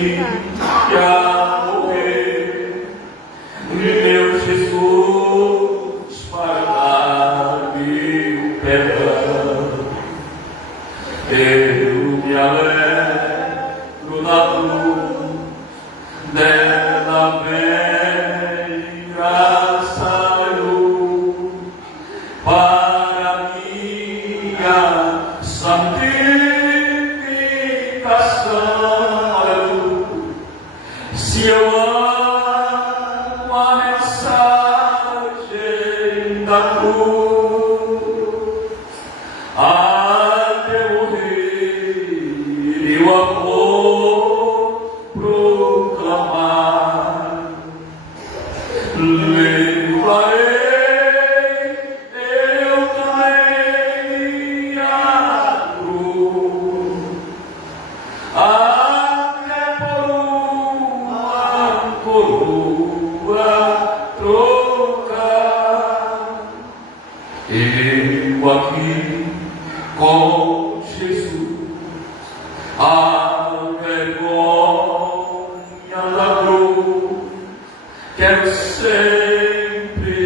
a morrer, meu Jesus, para dar-me o perdão. Eu me alegro na luz, dela vem graça e luz para minha santificação. Aleluia. Se eu amo a mensagem da cruz, até morrer e o amor proclamar, levarei eu também a cruz, até por uma coroa trocar. Eu aqui com Jesus, a vergonha da cruz, quero sempre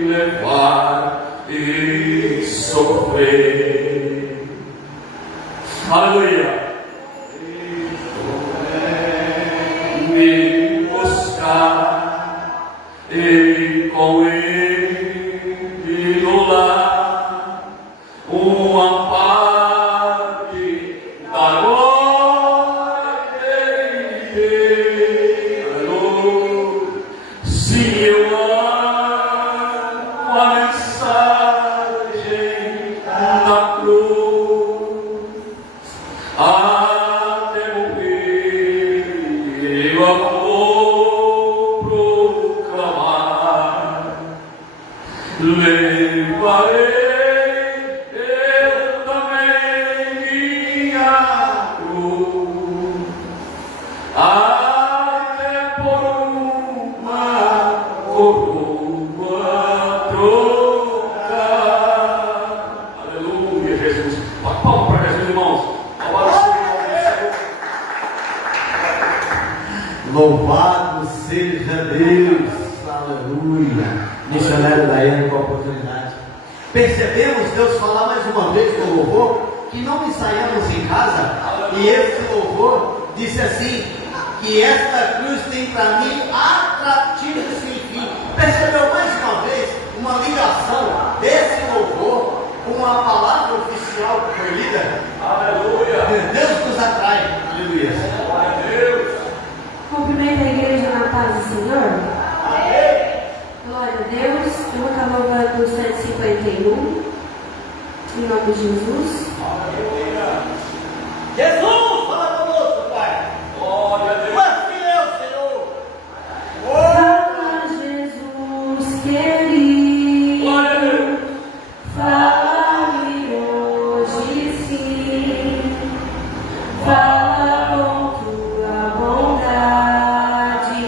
levar e sofrer. Aleluia. Me buscar e com ele no lar uma parte da glória dele. Se eu amo a mensagem da cruz, até morrer eu a vou proclamar, levarei eu também minha cruz, até por uma coroa trocar. Aleluia, Jesus. Palmas para Jesus, irmãos. Louvado seja Deus, aleluia. Missionário Daiane com a oportunidade. Percebemos Deus falar mais uma vez no louvor, que não ensaiamos em casa, e esse louvor disse assim, que esta cruz tem para mim atrativo sem fim. Percebeu mais uma vez uma ligação desse louvor com a palavra oficial que foi lida? Aleluia. Deus nos atrai, aleluia. Glória a Deus. Cumprimento a igreja na paz do Senhor. Amém. Glória a Deus. Eu vou estar louvando o 151. Em nome de Jesus. Aleluia. Jesus, fala conosco, Pai. Glória a Deus. Mas quem é o Senhor? Fala, Jesus querido. Glória a Deus. Fala-me hoje sim. Fala com tua bondade.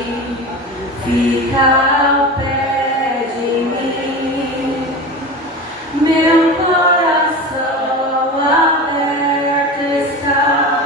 Fica ao pé de mim. Meu coração aberto está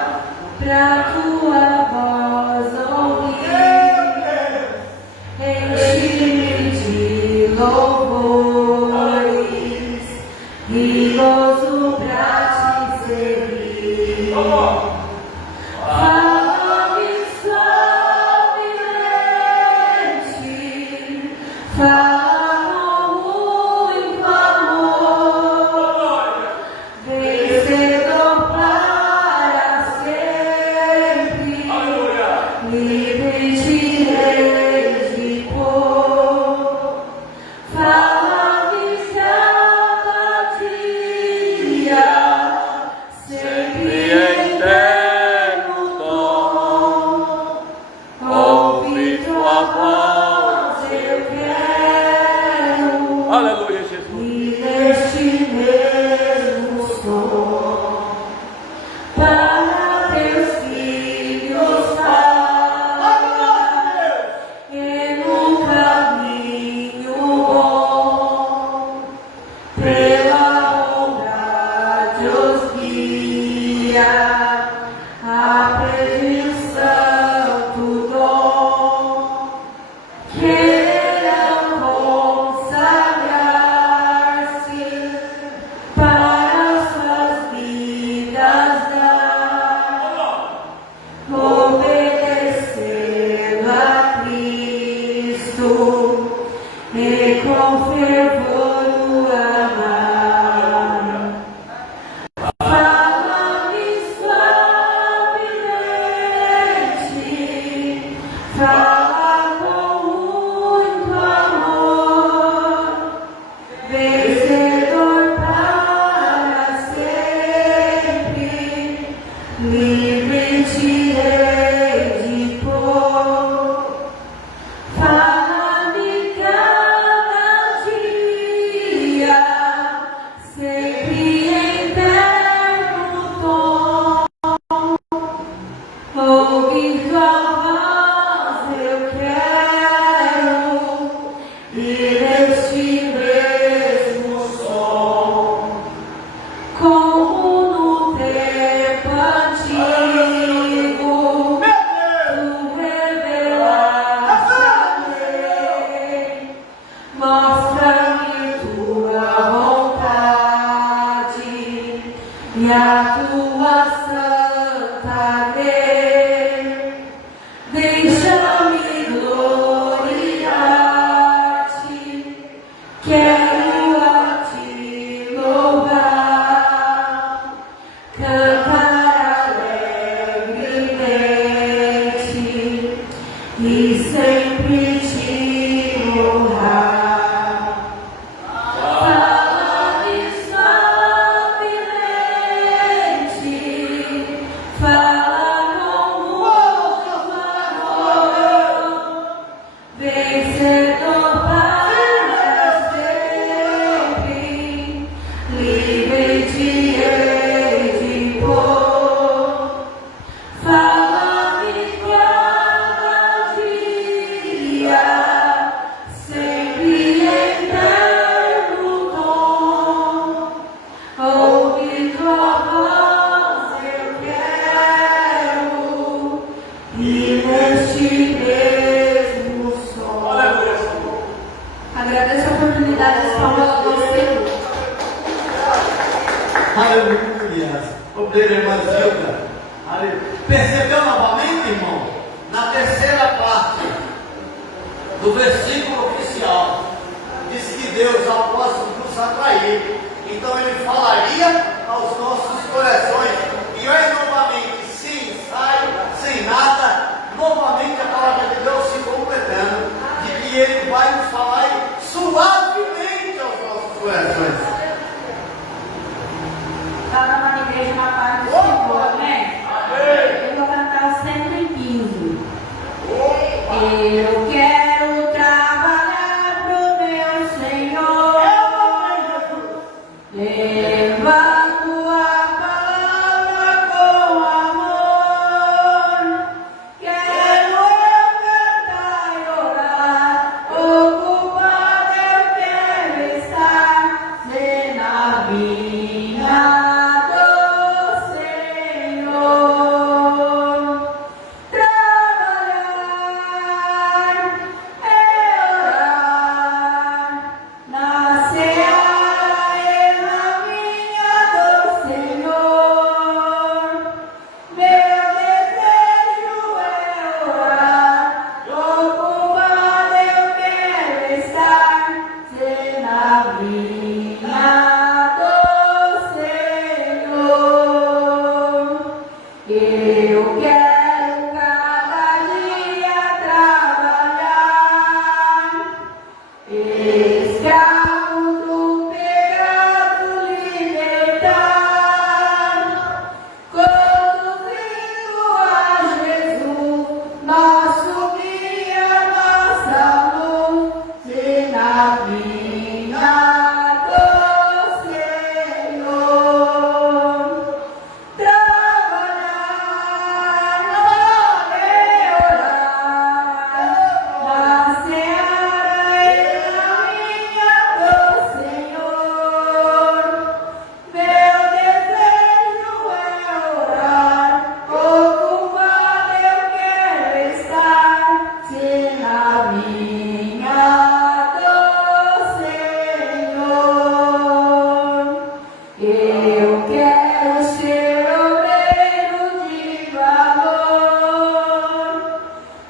obedecendo a Cristo e com fervor o amar. Fala-me suavemente, fala com muito amor, vencedor para sempre, livre te hei de pôr. Fala-me cada dia, sempre em terno tom. Ouvir tua voz eu quero, e neste mesmo som, como no tempo antigo, tu revelaste a lei. Mostra-me tua vontade e a tua santa lei. Deixa-me gloriar-te, quero a ti louvar, cantar alegremente e sempre te honrar. Fala-me suavemente, fala com muito amor, vencedor para sempre, livre te hei de pôr. Fala-me cada dia, sempre em terno tom. Ouvir tua voz eu quero, e neste mesmo som. Agradeço a oportunidade de estar ao Senhor. Aleluia. Obrigado, irmã Zilda. Aleluia. Percebeu novamente, irmão? Na terceira parte do versículo oficial, diz que Deus, após nos atrair, então Ele falaria aos nossos corações. E aí, novamente, sem ensaio, sem nada, novamente a palavra de Deus se completando, de que Ele vai nos falar suavemente aos nossos corações. Estava na igreja na parte do Senhor, amém? Eu vou cantar o 115. Eu quero trabalhar pro meu Senhor, levando a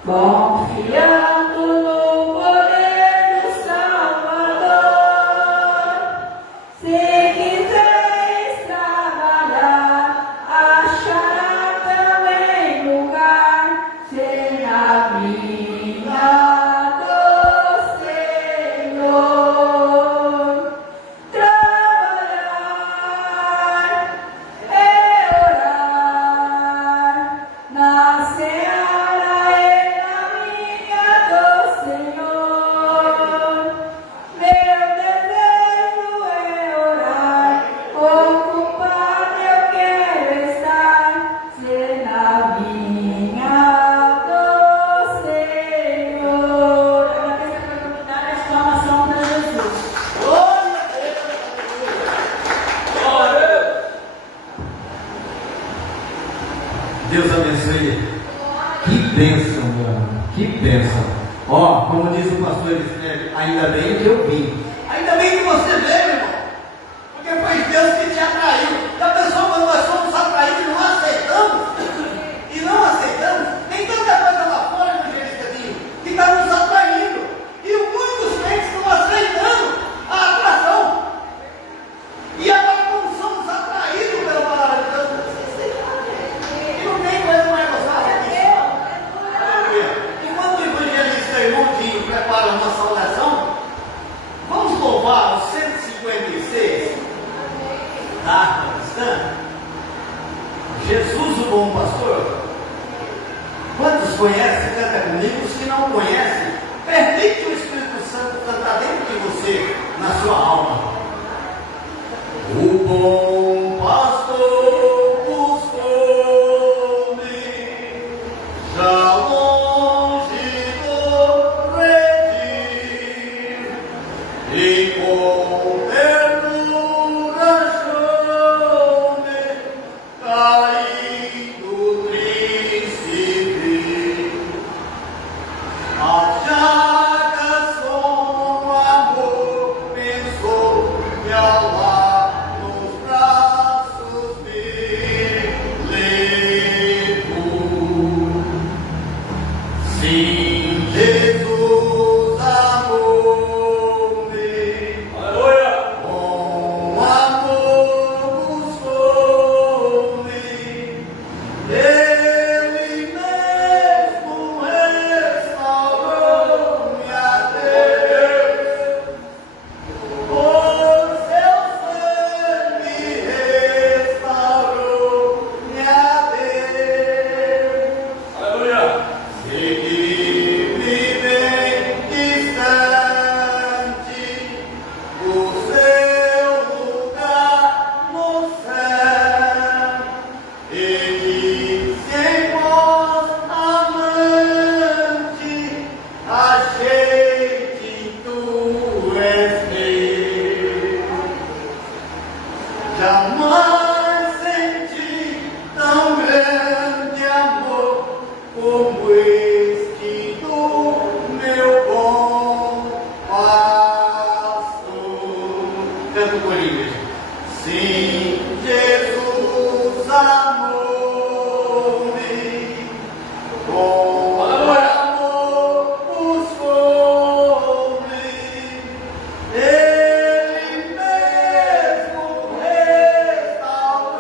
confiando no poder do Salvador. Se quiseres trabalhar, achará também lugar, será vinha do Senhor. Trabalhar é orar na seara e na vinha do Senhor. Meu desejo é orar, ocupado eu quero estar, ser na vinha do Senhor. Agradeço a oportunidade de exclamação para Jesus. Deus abençoe. Que bênção, meu irmão. Que bênção. Ó, como diz o pastor Eliseu, ainda bem que eu vim. Ainda bem que você veio, irmão. Porque foi Deus que te atraiu. Já pensou quando nós somos atraídos e não aceitamos? E não aceitamos? Tem tanta coisa lá fora no Jerusalém que está nos atraindo. E muitos crentes estão aceitando a atração. E agora não somos atraídos pela palavra de Deus. E não tem coisa mais gostosa disso. Aleluia. E quando o evangelista irmãozinho prepara uma saudação, vamos louvar o 156 da Arca Cristã. Jesus, o bom pastor. Quantos conhecem? Canta comigo. Os que não conhecem, permite o Espírito Santo cantar dentro de você, na sua alma. O bom pastor buscou-me, já longe do redil, e com ternura achou-me, caído triste vi. As chagas com amor pensou me amar, nos braços me levou. Sim, Jesus amou-me, Aleluia. com amor buscou-me, Ele mesmo restaurou-me a Deus, por seu sangue restaurou-me a Deus. Aleluia. Segui-me bem distante do seu lugar no céu, e disse em voz amante, achei que tu és meu. Jamais senti tão grande amor como este do meu bom pastor. Canta o corinho, gente. Sim, Jesus amou-me, com amor buscou-me, Ele mesmo restaurou-me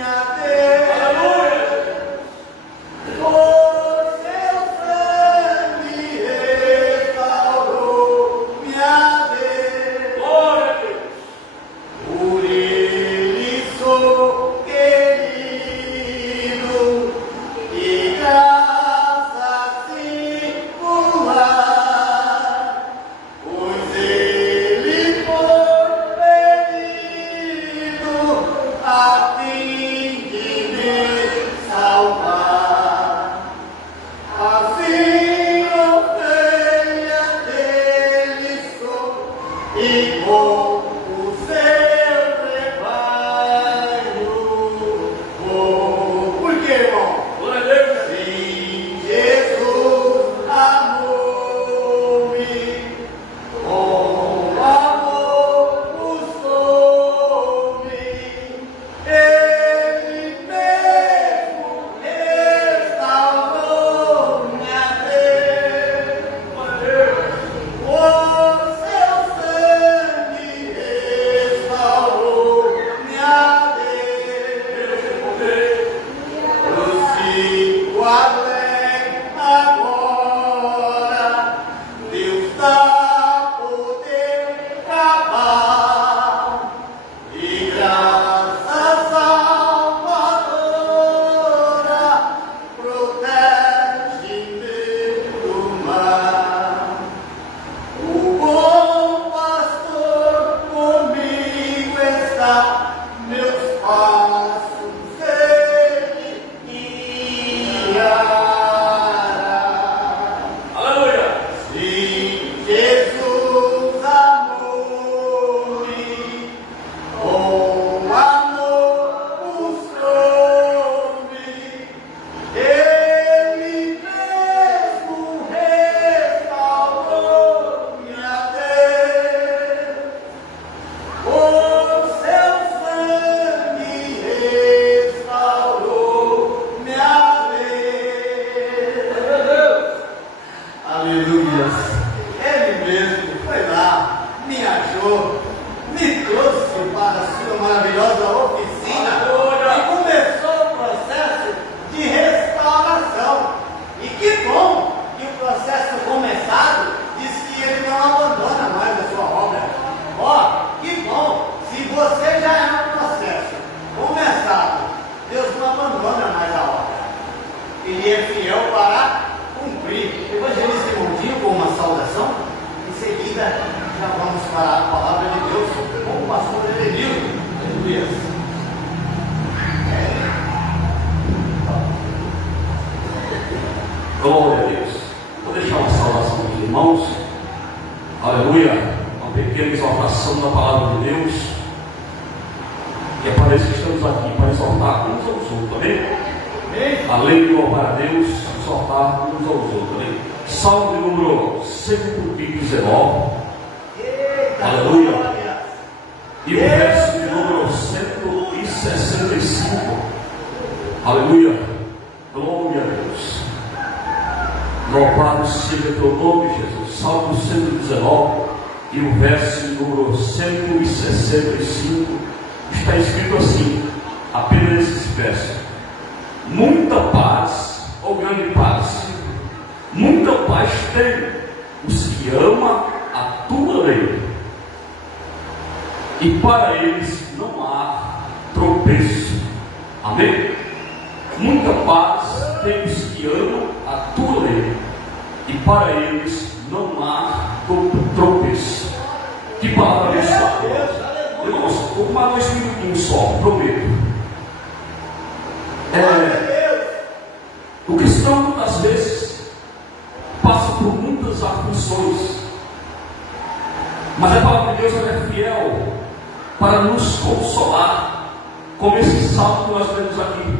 a Deus. Por Glória a Deus. Vou deixar uma saudação dos irmãos. Aleluia. Uma pequena exaltação da palavra de Deus. E parece que estamos aqui para exaltar uns aos outros, amém? Além de louvar a Deus, exaltar uns aos outros, amém? Salmo de número 119. Aleluia. E o verso de número 165. Aleluia. Glória a Deus. Louvado seja teu nome, Jesus. Salmo 119 e o verso de número 165 está escrito assim, apenas esses versos: muita paz, ou grande paz, muita paz tem os que amam a tua lei, e para eles não há tropeço. Amém? Muita paz tem os que amam a tua lei, e para eles não há tropeço. Que palavra abençoada. Irmãos, vou tomar 2 minutinhos só, prometo. O cristão muitas vezes passa por muitas aflições, mas a palavra de Deus é fiel para nos consolar, como esse salmo que nós temos aqui.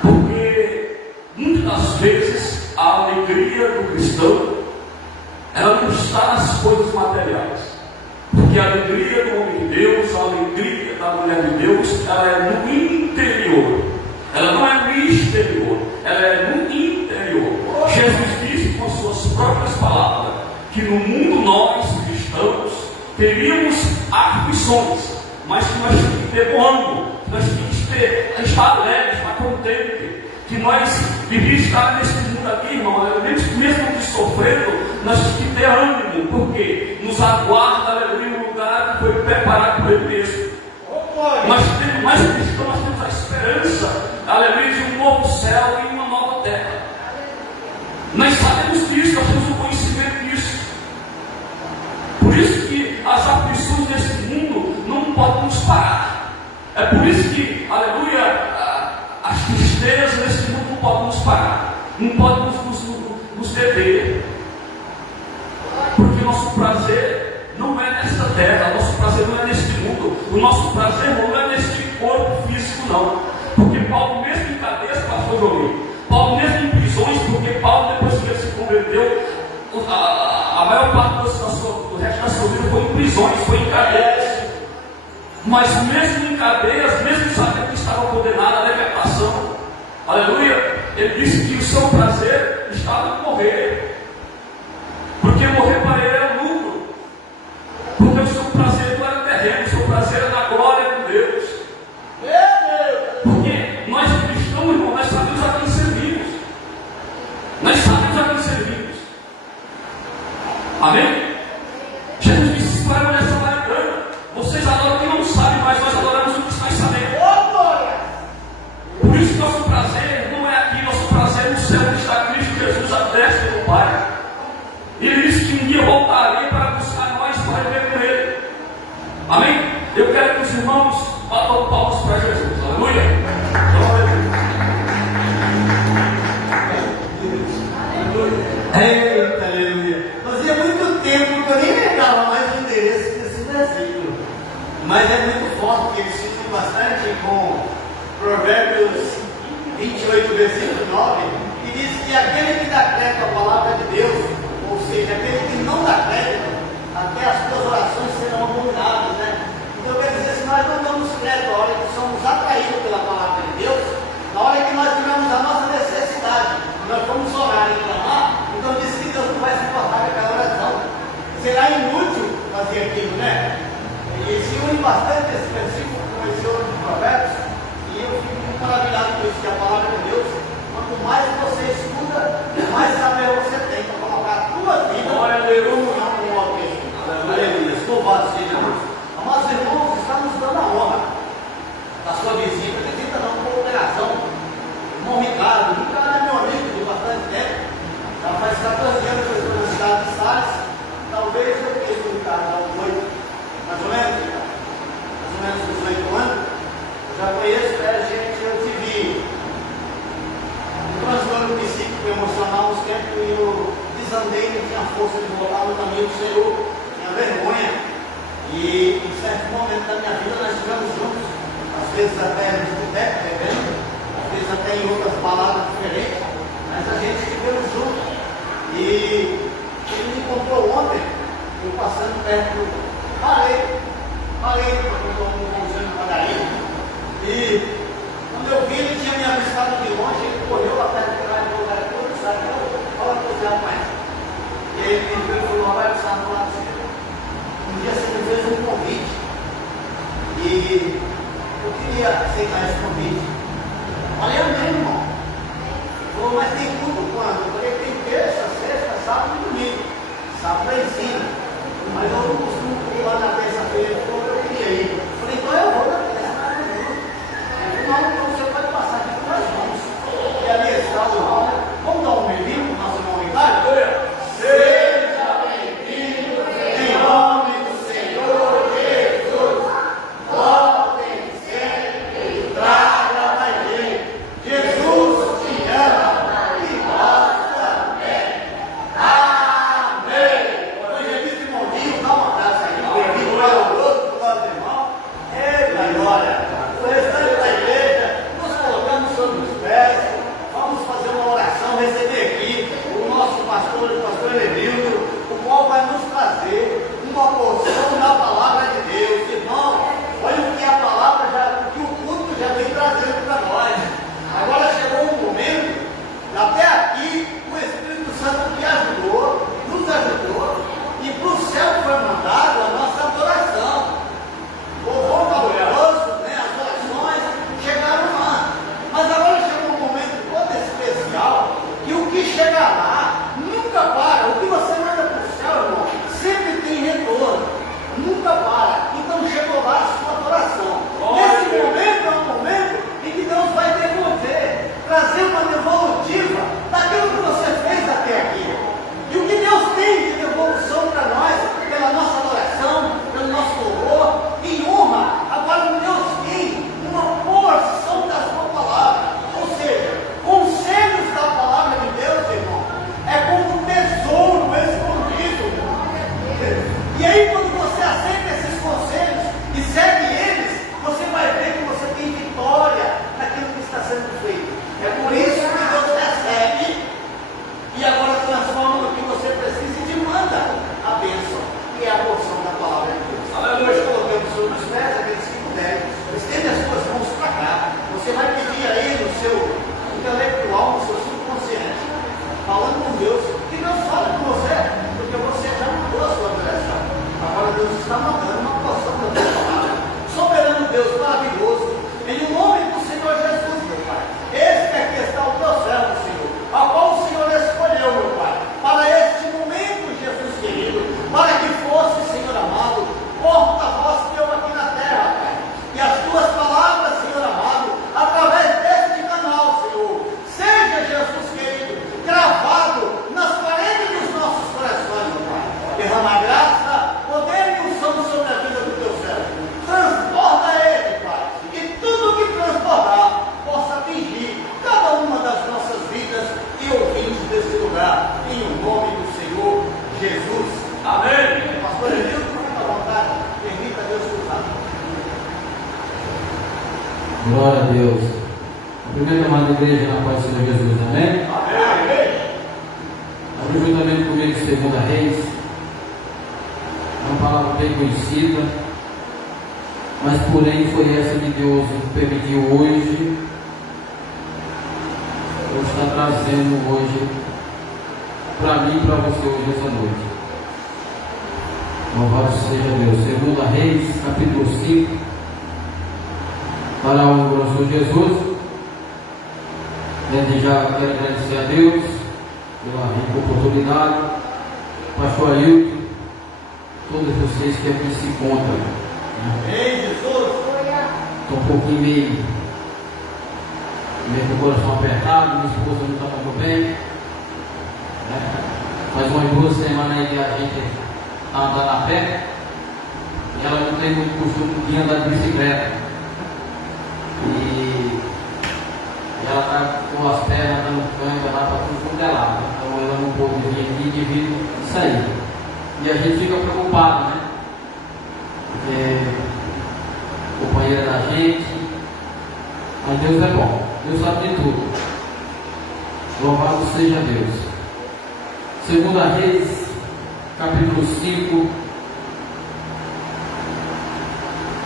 Porque muitas das vezes a alegria do cristão, ela não está nas coisas materiais. Porque a alegria do homem de Deus, a alegria da mulher de Deus, ela é no interior. Ela não é no exterior, ela é no interior. Jesus disse com suas próprias palavras que no mundo nós, cristãos, teríamos aflições, mas que nós tínhamos que ter bom ânimo, que nós tínhamos que estar alegres, estar contentes, que nós devíamos estar nesse mundo aqui, irmão, mesmo que sofrendo, nós temos que ter ânimo, porque nos aguarda, aleluia, um lugar que foi preparado por Ele mesmo. Nós temos mais cristãos, nós temos a esperança, aleluia, de um novo céu e uma nova terra. Nós sabemos disso, nós temos o conhecimento disso. Por isso que as aflições desse mundo não podem nos parar. É por isso que, aleluia, as tristezas desse mundo não podem nos parar, não podem nos deter. Porque o nosso prazer não é nesta terra, o nosso prazer não é neste mundo, o nosso prazer não é neste corpo físico, não. Porque Paulo, mesmo em cadeias, pastor João, Paulo, mesmo em prisões, porque Paulo, depois que ele se converteu, a maior parte do resto da sua vida foi em prisões, foi em cadeias. Mas mesmo em cadeias, mesmo sabendo que estava condenado à libertação, aleluia, ele disse que o seu prazer estava em morrer. Porque morrer para ele era lucro. Porque o seu prazer não era terreno, o seu prazer era na glória de Deus. Porque nós cristãos, irmão, nós sabemos a quem servimos. Nós sabemos a quem servimos. Amém? Jesus disse para nessa samaritana: vocês adoram quem não sabe, mas nós adoramos o que nós sabemos. Por isso nosso prazer não é aqui, nosso prazer é no céu, que está Cristo Jesus à destra do Pai. Ele disse que um dia voltaria para buscar nós, para viver com Ele. Amém? Eu quero que os irmãos batam palmas para Jesus. Aleluia. Eita, aleluia. Fazia muito tempo que eu nem lembrava mais o endereço desse versículo. Mas é muito forte, porque eles ficam bastante com Provérbios 28, versículo 9, que diz que aquele que dá crédito à palavra de Deus, ou seja, aquele que não dá crédito, até as suas orações serão abominadas, né? Então quer dizer, se nós não damos crédito na hora que somos atraídos pela palavra de Deus, na hora que nós tivemos a nossa necessidade, nós vamos orar e clamar, então diz que desandei, não tinha força de voltar no caminho do Senhor, tinha vergonha. E em certo momento da minha vida nós estivemos juntos, às vezes até no boteco, bebendo, às vezes até em outras baladas diferentes, mas a gente estivemos juntos. E ele me encontrou ontem, eu passando perto, parei para comprar um pãozinho de padaria. E quando eu vi, ele tinha me avistado de longe, ele correu lá perto de lá e falou: "Tudo sabe, fala com o mais." E ele me viu e falou: "Vai precisar do lado dele." Um dia você me fez um convite e eu queria aceitar esse convite. Falei: "Amém, irmão." Ele falou: "Mas tem tudo quando?" Eu falei: "Tem terça, sexta, sábado e domingo." Sábado é ensino, mas eu não costumo ir lá na terça-feira. Ele falou: "Eu queria ir." Eu falei: "Então eu vou na terça." Ele falou: "Não, então você pode passar aqui que nós vamos." E ali está o irmão. Vamos dar um bem-vindo para o nosso irmão Ricardo? Seja bem-vindo em nome do Senhor Jesus. Voltem sempre, traga mais gente. Jesus te ama e nós também. Amém. Hoje é disse, irmãozinho, dá um abraço aí. Bem-vindo para o outro lado do irmão. Eita, glória. O restante da igreja, nos colocamos sobre os pés. Vamos fazer uma oração, receber aqui o nosso pastor, o pastor Elenildo, o qual vai nos trazer uma porção da palavra de Deus. Irmão, olha o que a palavra, o que o culto já vem trazendo para nós. Agora chegou um momento, até aqui, o Espírito Santo que ajudou, nos ajudou, e para o céu foi mandado a nossa adoração. O louvor valoroso, né, as orações chegaram lá. Mas agora chegou um momento todo especial, que o que chega lá nunca para. O que você manda para o céu, irmão, sempre tem retorno, nunca para. Então chegou lá a sua adoração. Nesse momento é um momento em que Deus vai devolver, trazer uma devolutiva daquilo que você fez até aqui. E o que Deus tem de devolução para nós, pela nossa adoração, pelo nosso louvor, em honra, agora Deus tem uma porção da sua palavra. Ou seja, conselhos da palavra de Deus, irmão, é como um tesouro escondido, irmão. E aí quando você aceita esses conselhos e segue eles, você vai ver que você tem vitória naquilo que está sendo feito. É por isso que Deus recebe e agora transforma no que você precisa e te manda a bênção, que é a porção da palavra de Deus. Nós colocamos sobre os pés, aqueles que puderem, estende as suas mãos para cá. Você vai pedir aí no seu intelectual, no seu subconsciente, falando com Deus, que Deus fale com você, porque você já mandou a sua direção. Agora Deus está mandando uma porção da sua palavra. Soberano Deus, maravilhoso, em nome do Senhor Jesus, meu Pai. Esse aqui está o teu servo, Senhor, a qual o Senhor escolheu, meu Pai, para este momento, Jesus querido, para que fosse, Senhor amado, porta-voz teu aqui na terra, Pai. E as tuas palavras, Senhor amado, através deste canal, Senhor, seja, Jesus querido, gravado nas paredes dos nossos corações, meu Pai. Derrama graça, poder e unção sobre a vida do teu servo. Transborda ele, Pai, e tudo que transbordar possa atingir cada uma das nossas vidas e ouvintes desse lugar, em nome do Senhor Jesus. Amém. Pastor Elenildo, fica à vontade, permita Deus usar. Glória a Deus. Primeiro, amada igreja, na paz do Senhor Jesus, amém? Amém. Abra juntamente comigo, 2 Reis. É uma palavra bem conhecida, mas porém foi essa que Deus permitiu hoje. Eu estou trazendo hoje para mim e para você hoje essa noite. Louvado seja Deus. 2 Reis, capítulo 5. Para a honra do Senhor Jesus. Desde já quero agradecer a Deus pela rica oportunidade. Pastor Ailton, todos vocês que aqui se encontram. Amém, Jesus. Estou um pouquinho meio com o coração apertado, minha esposa não está muito bem. Faz umas 2 semanas aí que a gente está andando a pé e ela não tem muito costume de andar de bicicleta. E ela está com as pernas dando cãibra lá para tudo quanto é lado. Então ela não pôde vir aqui indivíduo sair. E a gente fica preocupado, né? Porque o companheiro é da gente, mas Deus é bom, Deus sabe de tudo. Louvado seja Deus. 2 Reis, capítulo 5,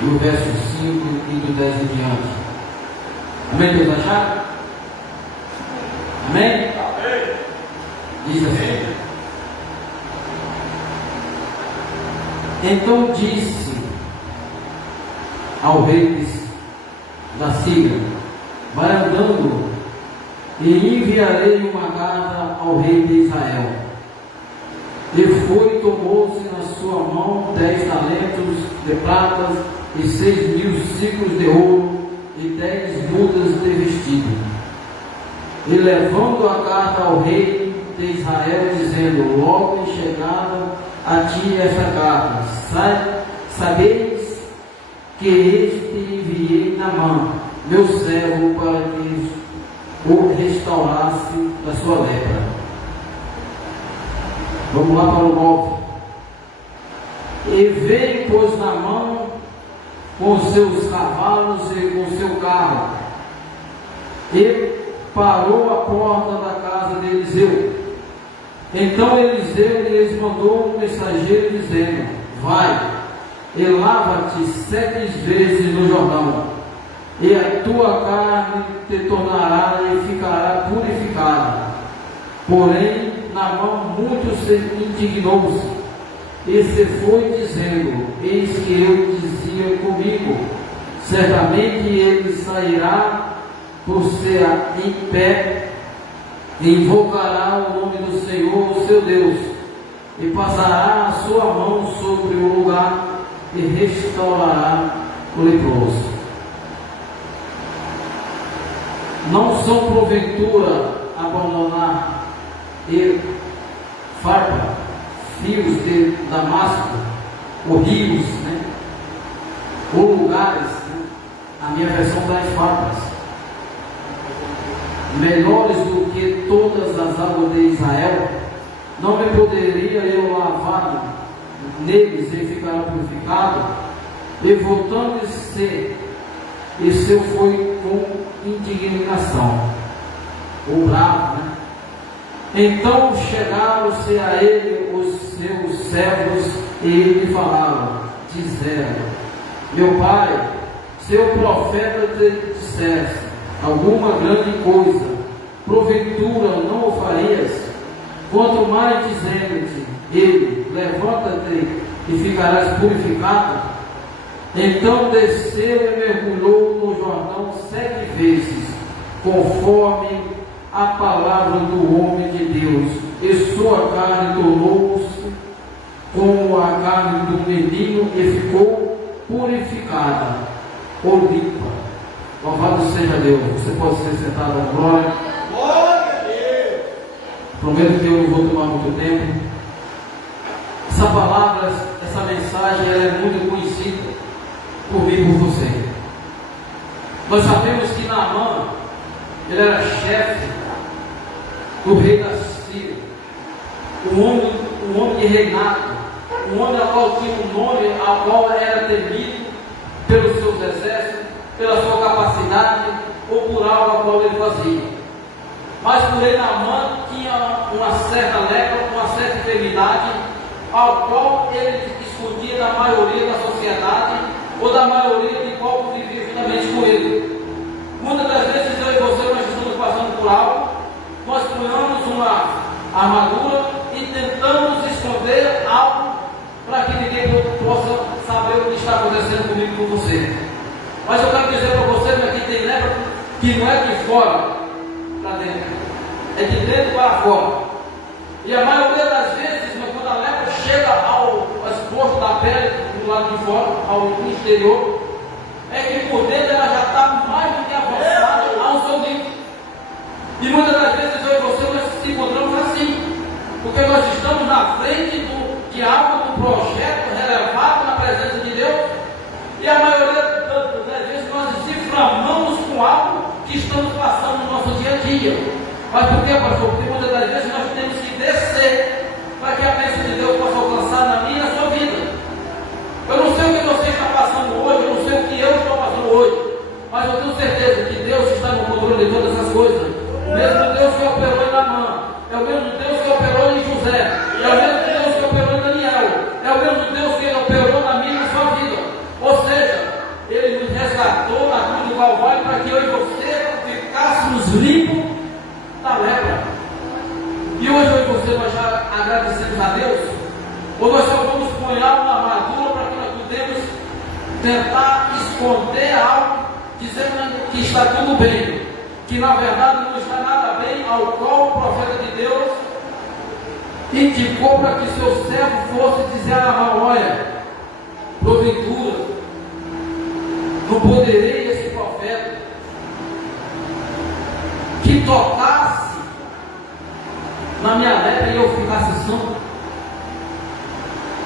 e o verso 5 e do 10 em diante. Amém, Deus acharam? Amém? Amém. Diz assim: então disse ao rei da Síria: vai andando e enviarei uma carta ao rei de Israel. E foi e tomou-se na sua mão 10 talentos de prata e 6.000 ciclos de ouro e 10 mudas de vestido. E levando a carta ao rei de Israel, dizendo: logo é chegada a ti esta carta, sabeis que este enviei Naamã, meu servo, para que o restaurasse da sua lepra. Vamos lá para o 9. E veio, pois, Naamã com seus cavalos e com seu carro, e parou à porta da casa de Eliseu. Então Eliseu lhes mandou um mensageiro, dizendo: vai e lava-te 7 vezes no Jordão, e a tua carne te tornará e ficará purificada. Porém, Naamã muito se indignou-se, e se foi dizendo: eis que eu dizia comigo, certamente ele sairá por ser em pé, e invocará o nome do Senhor, o seu Deus, e passará a sua mão sobre o lugar, e restaurará o leproso. Não são porventura abandonar e farpa, fios de Damasco, ou rios, né? Ou lugares, né? A minha versão das farpas, melhores do que todas as águas de Israel, não me poderia eu lavar neles e ficar purificado? E voltando-se, e seu foi com indignação, o bravo, né? Então chegaram-se a ele os seus servos e ele lhe falaram, dizendo: meu pai, se o profeta te dissesse alguma grande coisa, porventura não o farias? Quanto mais dizendo-te ele: levanta-te e ficarás purificado. Então desceu e mergulhou no Jordão 7 vezes, conforme a palavra do homem de Deus, e sua carne tornou-se como a carne do menino e ficou purificada, ou limpa. Louvado seja Deus. Você pode ser sentado na glória. Glória a Deus. Prometo que eu não vou tomar muito tempo. Essa palavra, essa mensagem, ela é muito conhecida por mim e por você. Nós sabemos que Naamã, ele era chefe do rei da Síria, um homem de reinado, um homem ao qual tinha um nome, ao qual era temido pelos seus exércitos, pela sua capacidade ou por algo ao qual ele fazia. Mas por ele, Naamã tinha uma certa lepra, uma certa enfermidade, ao qual ele escondia da maioria da sociedade ou da maioria de qual vivia juntamente com ele. Muitas das vezes eu e você, nós estamos passando por algo, nós punhamos uma armadura e tentamos esconder algo para que ninguém possa saber o que está acontecendo comigo e com você. Mas eu quero dizer para você que aqui tem lepra que não é de fora para dentro, é de dentro para fora. E a maioria das vezes, quando a lepra chega ao exposto da pele, do lado de fora, ao exterior, é que por dentro ela já está mais do que avançada ao seu nível. E muitas das vezes eu e você nós se encontramos assim, porque nós estamos na frente de algo, do projeto relevado na presença de Deus, e a maioria das vezes nós nos inflamamos com algo que estamos passando no nosso dia a dia. Mas por quê, pastor? Porque muitas das vezes nós temos que descer para que a bênção de Deus possa alcançar na minha e na sua vida. Eu não sei o que você está passando hoje, eu não sei o que eu estou passando hoje, mas eu tenho certeza que Deus está no controle de todas as coisas. O mesmo Deus que operou em Naamã, é o mesmo Deus que operou em José, é o mesmo Deus que operou em Daniel, é o mesmo Deus que operou na minha e na sua vida. Ou seja, Ele nos resgatou na cruz do Calvário para que eu e você ficássemos limpos da lepra. E hoje eu e você nós já agradecemos a Deus, ou nós só vamos punhar uma armadura para que nós podemos tentar esconder algo, dizendo que está tudo bem, que na verdade não está nada bem, ao qual o profeta de Deus indicou para que seu servo fosse dizer a Naamã: olha, porventura, não poderei esse profeta que tocasse na minha lepra e eu ficasse são.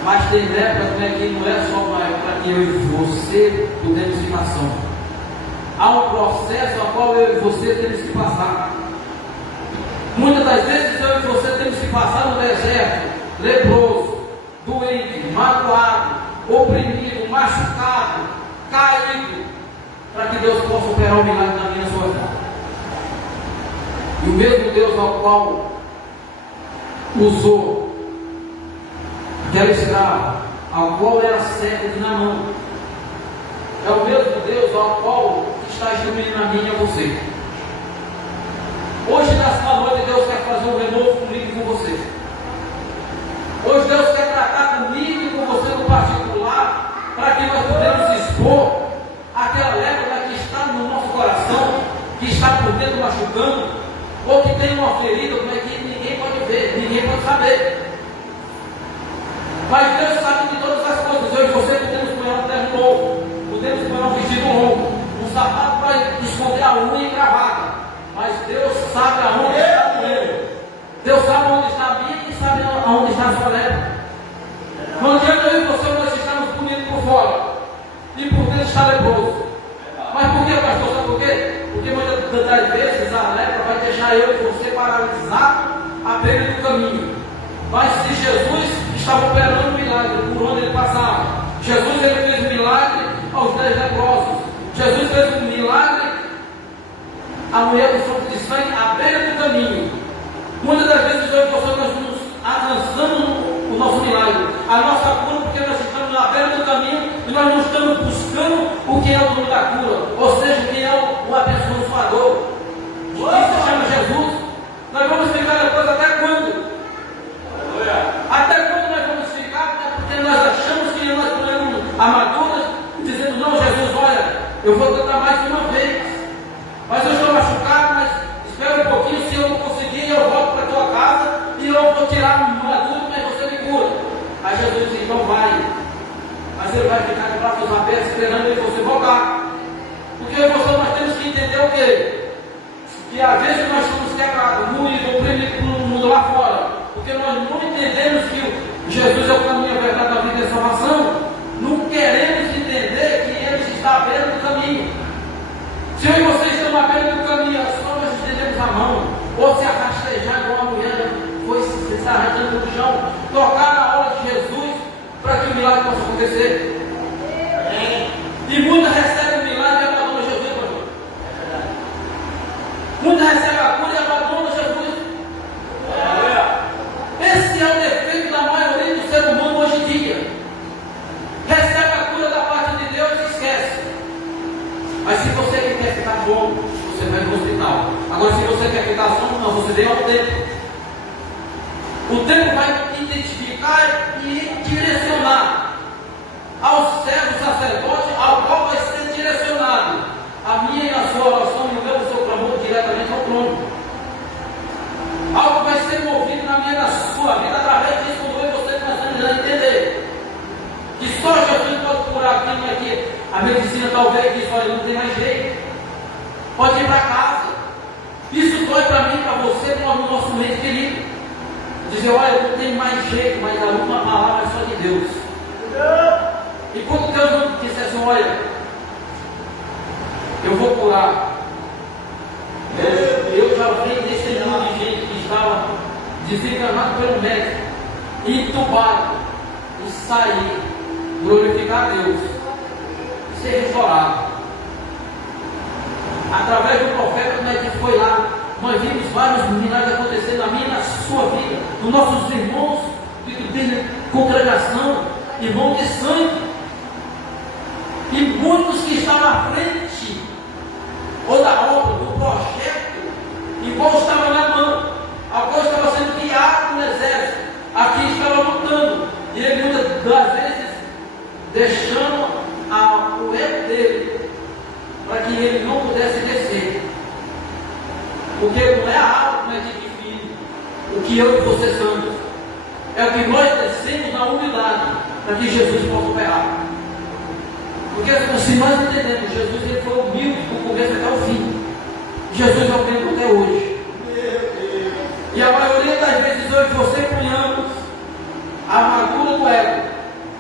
Mas tem lepra que não é só para que eu e você podemos ficar são. Há um processo ao qual eu e você temos que passar. Muitas das vezes eu e você temos que passar no deserto, leproso, doente, magoado, oprimido, machucado, caído, para que Deus possa operar um milagre na minha e na sua vida. E o mesmo Deus ao qual usou aquela escrava, ao qual era servo de Naamã, é o mesmo Deus ao qual está instruindo a mim e a você. Hoje, nessa noite, Deus quer fazer um renovo comigo e com você. Hoje Deus quer tratar comigo e com você no particular, para que nós podemos expor aquela lepra que está no nosso coração, que está por dentro machucando, ou que tem uma ferida, como é que ninguém pode ver, ninguém pode saber. Mas Deus sabe de todas as coisas. Eu e você podemos pôr um terno novo, podemos pôr um vestido longo, um sapato para esconder a unha encravada. Mas Deus sabe aonde está o erro. Deus sabe onde está a minha e sabe aonde está a sua lepra. Não adianta eu e você nós estamos bonitos por fora e por dentro está leproso. Mas por que, pastor? Sabe por quê? Porque muitas das vezes a lepra vai deixar eu e você paralisados à beira do caminho. Mas se Jesus estava operando um milagre por onde ele passava, Jesus ele fez um milagre aos 10 leprosos. Jesus fez um milagre à mulher do fluxo de sangue à beira do caminho. Muitas das vezes eu e você nós nos avançamos o nosso milagre, a nossa cura, porque nós estamos na beira do caminho e nós não estamos buscando o que é o nome da cura, ou seja, o que é o abençoador. Isso se chama Jesus. Nós vamos ficar depois até quando? Até quando nós vamos ficar? Porque nós achamos que nós ponemos armaduras, dizendo: não, Jesus, olha, eu vou tentar mais uma vez, mas eu estou machucado, mas espera um pouquinho, se eu não conseguir, eu volto para a tua casa e eu vou tirar a armadura, mas você me cura. Aí Jesus diz: então vai. Mas ele vai ficar de braços abertos esperando ele você voltar. Porque você, nós temos que entender o quê? Que às vezes nós somos quebrados, moídos, oprimidos pelo mundo lá fora. Porque nós não entendemos que Jesus é o caminho, a verdade, a vida e a salvação. Não queremos entender que Ele está à beira do caminho. Se eu e você estamos à beira do caminho, é só nós estendemos a mão, ou se arrastejar igual a mulher foi se arrastando no chão, tocar na hora de Jesus, para que o milagre possa acontecer. E muitos recebem o milagre e abandonam Jesus, pastor. Muitos recebem a cura e abandonam Jesus. Esse é o defeito da maioria do ser humano hoje em dia. Recebe a cura da parte de Deus e esquece. Mas se você quer ficar bom, você vai no hospital. Agora, se você quer ficar são, não, você vem ao tempo. O tempo vai identificar e direcionar ao servo sacerdote, ao qual vai ser direcionado a minha e a sua oração e o meu e o seu clamor diretamente ao trono. Algo vai ser movido na minha e na sua vida através disso, quando eu e você começamos a entender que só Jesus pode curar aquilo aqui. A medicina talvez diz: olha, não tem mais jeito, pode ir para casa. Isso dói para mim, para você, para o nosso mente querido. Dizer: olha, não tem mais jeito, mas a última palavra é só de Deus. E quando Deus não disser assim: olha, eu vou curar, eu já vi testemunho de gente que estava desenganado pelo médico, entubado e sair, glorificar a Deus e ser restaurado. Através do profeta, como é que foi lá? Nós vimos vários milagres acontecendo na minha e na sua vida, nos nossos irmãos de congregação, irmãos de sangue, e muitos que estavam à frente ou da obra, do projeto, igual estava na mão, alguns estava sendo guiado no exército, aqui estava lutando, e ele muitas das vezes deixando o ego dele para que ele não pudesse descer, porque não é a alma que é de filho, o que eu e você somos, é o que nós descemos na humildade para que Jesus possa operar. Porque se nós entendemos, Jesus ele foi humilde do começo até o fim. Jesus é o mesmo até hoje. E a maioria das vezes hoje você punhamos a amargura do ego,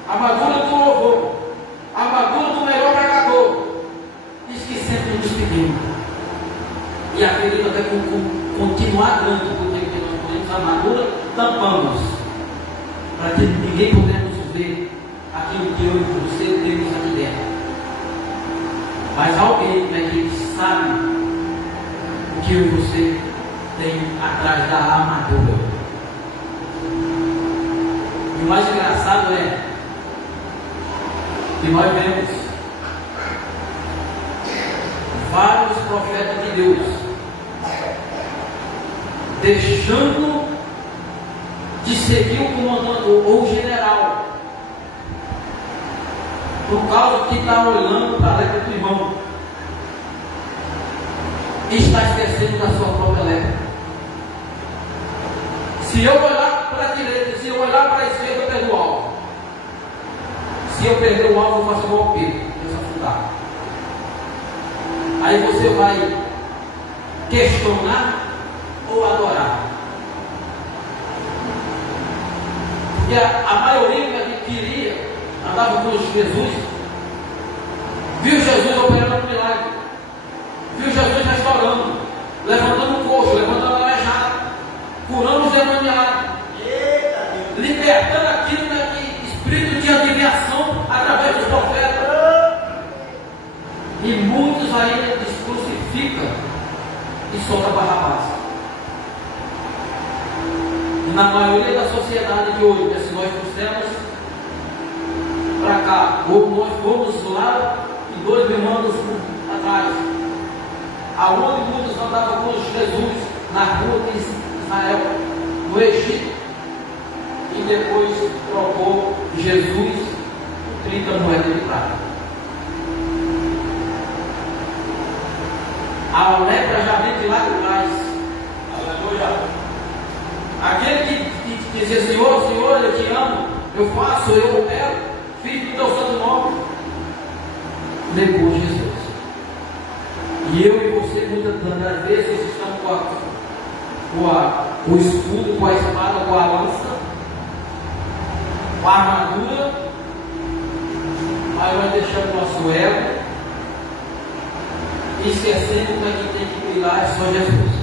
a amargura do louvor, a amargura do melhor pregador, esquecendo de nos pedir. E acredito até continuar dando, porque nós podemos a amargura, tampamos, para que ninguém pudesse ver aquilo que eu e você temos aqui dentro. Mas alguém que sabe o que eu e você tem atrás da armadura. E o mais engraçado é que nós vemos vários profetas de Deus deixando de seguir o comandante ou o general, por causa que está olhando para a lepra do irmão e está esquecendo da sua própria lepra. Se eu olhar para a direita, se eu olhar para a esquerda, eu perdo o alvo. Se eu perder o alvo, eu faço igual ao Pedro, eu se afundar. Aí você vai questionar ou adorar. Porque a maioria que queria, andava com Jesus, viu Jesus operando um milagre, viu Jesus restaurando, levantando o coxo, levantando a aleijada, curando os demoniados, libertando aquilo que espírito de adivinhação através dos profetas. E muitos ainda descrucificam e soltam Barrabás. E na maioria da sociedade de hoje, se nós trouxemos para cá, ou nós fomos lá e 2 mil anos atrás, aonde muitos andavam com Jesus na rua de Israel, no Egito, e depois trocou Jesus por 30 moedas de prata. A lepra já vem de lá de trás. Aleluia. Aquele que dizia: Senhor, Senhor, eu te amo, eu faço, eu opero, fiz do teu santo nome, negou Jesus. E eu e você, muitas das vezes, estamos com o escudo, com a espada, com a lança, com a armadura, mas nós deixamos nosso ego, esquecendo como é que tem que brilhar, é só Jesus.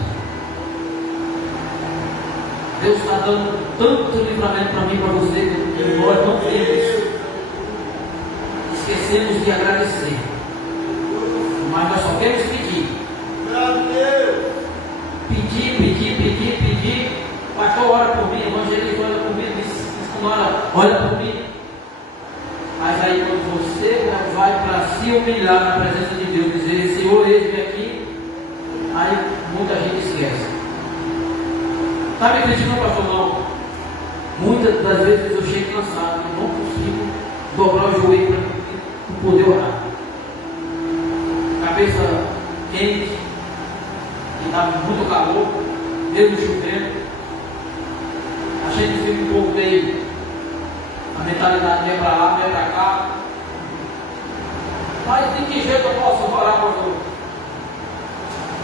Deus está dando tanto livramento para mim e para você, que nós não temos. Esquecemos de agradecer. Mas nós só queremos pedir. Pedir. Pastor, ora por mim, evangelista, olha por mim, olha por mim. Mas aí quando você vai para se humilhar na presença de Deus, dizer: Senhor, eis-me aqui, aí muita gente esquece. Está me acreditando, pastor? Não. Muitas das vezes eu chego cansado e não consigo dobrar o joelho para poder orar. Cabeça quente, e está muito calor, dedo chovendo. A gente fica um pouco meio, a mentalidade é para lá, é para cá. Mas de que jeito eu posso orar, pastor?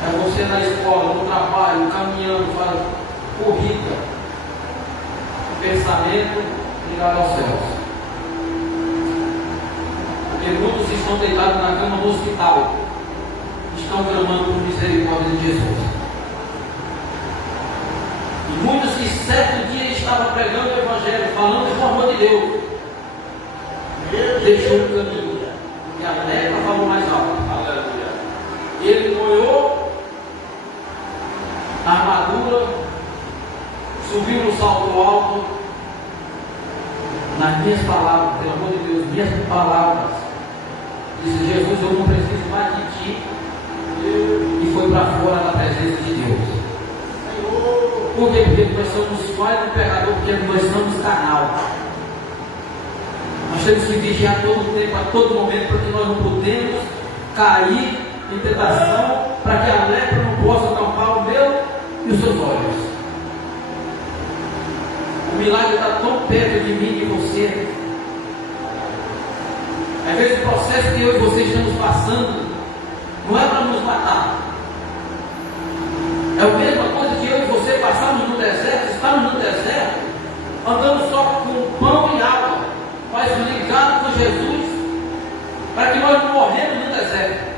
É você na escola, no trabalho, caminhando, fazendo corrida, pensamento ligado aos céus. Porque muitos estão deitados na cama do hospital, estão clamando por misericórdia de Jesus. E muitos que certo dia estava pregando o Evangelho, falando do amor de Deus, deixou o caminho. E a letra falou mais alto. Aleluia. Ele molhou a armadura, subiu no salto alto, nas minhas palavras, pelo amor de Deus, minhas palavras, disse: Jesus, eu não preciso mais de ti. E foi para fora da presença de Deus. Por quê? Porque nós somos mais do pecador, porque nós somos carnal. Nós temos que vigiar todo o tempo, a todo momento, para que nós não podemos cair em tentação, para que a lepra não possa tampar o meu e os seus olhos. O milagre está tão perto de mim e de você. Às vezes o processo que eu e você estamos passando não é para nos matar. É a mesma coisa que eu e você passamos no deserto, estamos no deserto, andando só com pão e água, mas ligado com Jesus, para que nós não morremos no deserto.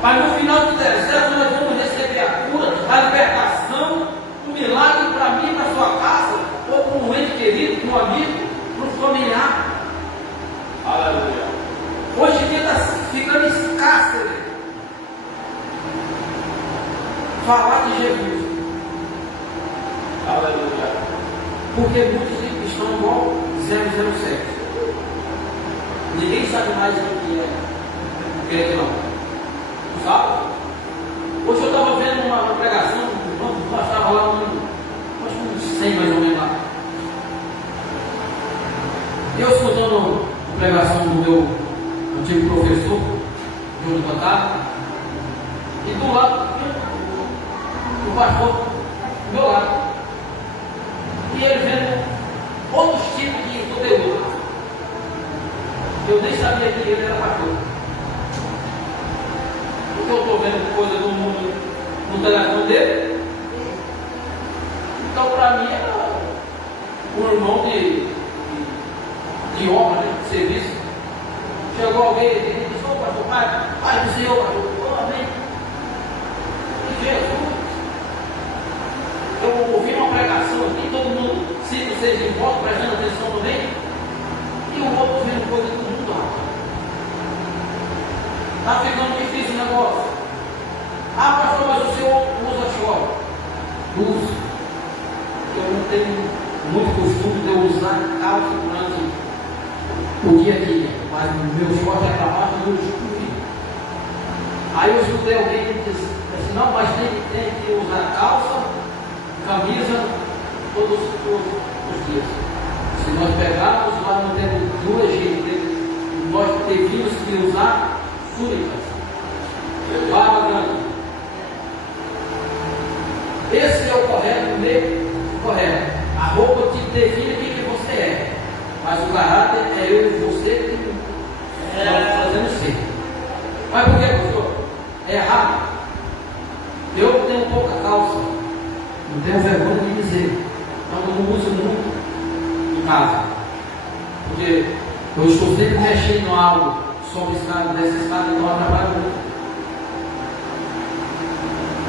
Mas no final do deserto nós vamos receber a cura, a libertação, um milagre para mim, para sua casa, ou para um ente querido, para um amigo, para um familiar. Aleluia. Hoje em dia está ficando escasso falar de Jesus. Aleluia. Porque muitos estão igual 007. Ninguém sabe mais o que é crente não. Sabe? Hoje eu estava vendo uma pregação, eu estava lá acho que uns 100 mais ou menos lá. Eu escutando a pregação do meu antigo professor, Júlio Cantado, e do lado o pastor do meu lado, e ele vendo outros tipos de conteúdo. Eu nem sabia que ele era pastor, porque eu estou vendo coisa do mundo no telefone dele. Então para mim era um irmão de obra, né, de serviço. Chegou alguém e disse: ô pastor, pai do Senhor, pastor, amém. E Jesus, eu ouvi uma pregação aqui, todo mundo cita vocês de volta, prestando atenção também, e o outro vendo coisa do mundo lá. Está ficando difícil o negócio. Ah, pastor, mas o senhor usa short? Uso. Eu não tenho muito costume de eu usar calça durante o dia a dia, mas o meu short é para baixo do escuro. Aí eu escutei alguém que disse assim: não, mas tem que usar calça, camisa todos os dias. Se nós pegarmos lá no tempo do Egito, nós teríamos que usar túnicas, barba grande. Esse é o correto, o meio correto. A roupa te define quem que você é, mas o caráter é eu e você que estamos fazendo ser. Mas por que, pastor? É errado. Eu tenho pouca calça, não tenho vergonha de dizer, então eu não uso muito em casa, porque eu estou sempre mexendo em algo sobre escada, dessa escada, então eu trabalho muito.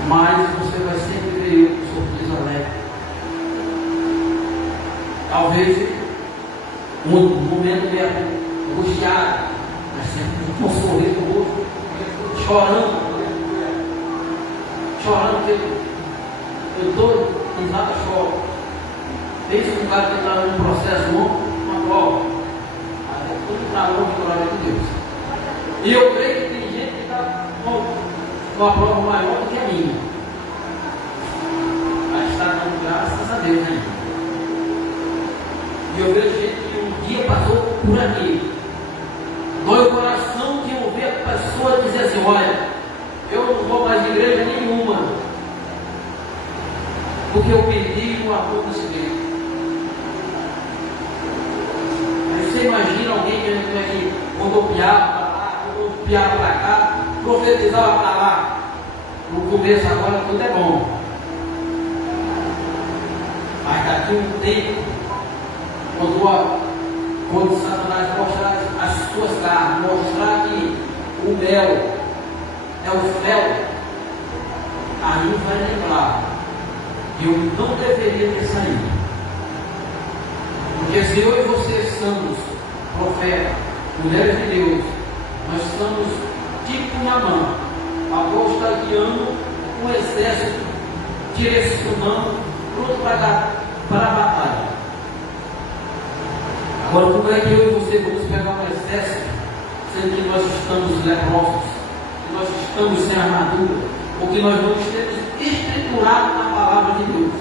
Mas você vai sempre ver eu com sorriso alegre. Talvez um momento meio angustiado, mas sempre com um sorriso no rosto, chorando, porque eu estou em nada choro. Pensa um cara que está num processo longo, uma prova. Mas é tudo para longe da glória de Deus. E eu creio que tem gente que está com uma prova maior do que a minha. Mas está dando graças a Deus ainda. E eu vejo gente que um dia passou por aqui. Dói o coração de ouvir a pessoa dizer assim: olha, eu não vou mais em igreja nenhuma, porque eu perdi o amor do Espírito. Aí você imagina alguém que rodopiava para lá, rodopiava para cá, profetizava para lá. No começo agora tudo é bom, mas daqui a um tempo, quando Satanás mostrar as suas carnes, mostrar que o mel é o fel, aí vai lembrar: eu não deveria ter saído, Porque se eu e você somos profetas, mulheres de Deus, nós estamos tipo na mão. Agora está guiando um exército, direcionando, pronto para a batalha. Agora, como é que eu e você vamos pegar um exército, sendo que nós estamos leprosos, que nós estamos sem armadura, ou que nós não estamos estruturados na palavra de Deus?